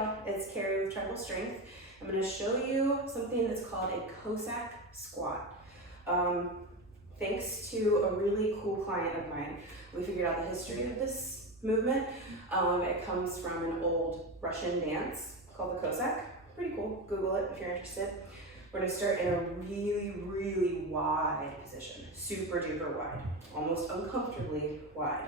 y'all, it's Carrie with Tribal Strength. I'm going to show you something that's called a Cossack Squat. Thanks to a really cool client of mine, we figured out the history of this movement. It comes from an old Russian dance called the Cossack. Pretty cool, Google it if you're interested. We're going to start in a really wide position, super duper wide, almost uncomfortably wide.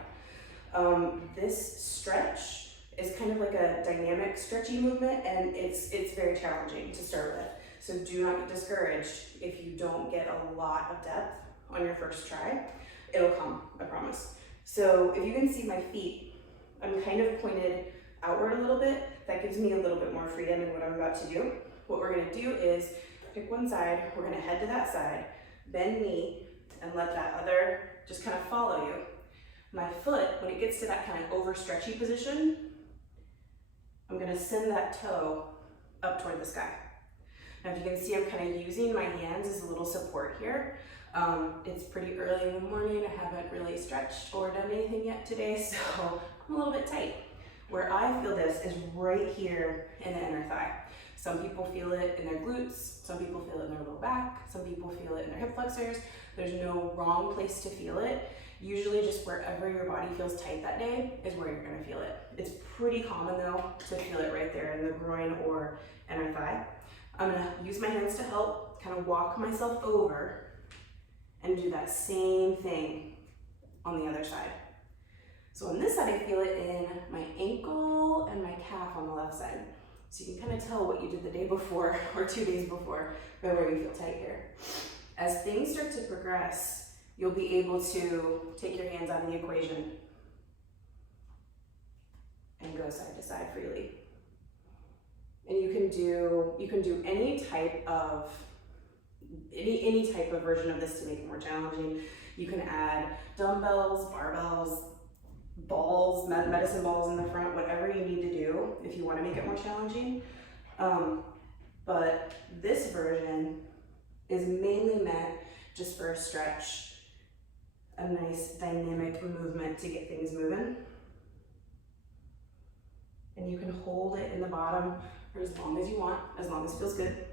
This stretch is kind of like a dynamic stretchy movement, and it's very challenging to start with. So do not get discouraged if you don't get a lot of depth on your first try. It'll come, I promise. So if you can see my feet, I'm kind of pointed outward a little bit. That gives me a little bit more freedom in what I'm about to do. What we're gonna do is pick one side, we're gonna head to that side, bend knee, and let that other just kind of follow you. My foot, when it gets to that kind of over stretchy position, I'm gonna send that toe up toward the sky. Now if you can see, I'm kind of using my hands as a little support here. It's pretty early in the morning. I haven't really stretched or done anything yet today, so I'm a little bit tight. Where I feel this is right here in the inner thigh. Some people feel it in their glutes, some people feel it in their low back, some people feel it in their hip flexors. There's no wrong place to feel it. Usually just wherever your body feels tight that day is where you're gonna feel it. It's pretty common though to feel it right there in the groin or inner thigh. I'm gonna use my hands to help kind of walk myself over and do that same thing on the other side. So on this side, I feel it in my ankle and my calf on the left side. So you can kind of tell what you did the day before or 2 days before by where you feel tight here. As things start to progress, you'll be able to take your hands out of the equation and go side to side freely. And you can do any type of version of this to make it more challenging. You can add dumbbells, barbells, balls, medicine balls in the front, whatever you need to do if you want to make it more challenging. But this version is mainly meant just for a stretch, a nice dynamic movement to get things moving. And you can hold it in the bottom for as long as you want, as long as it feels good.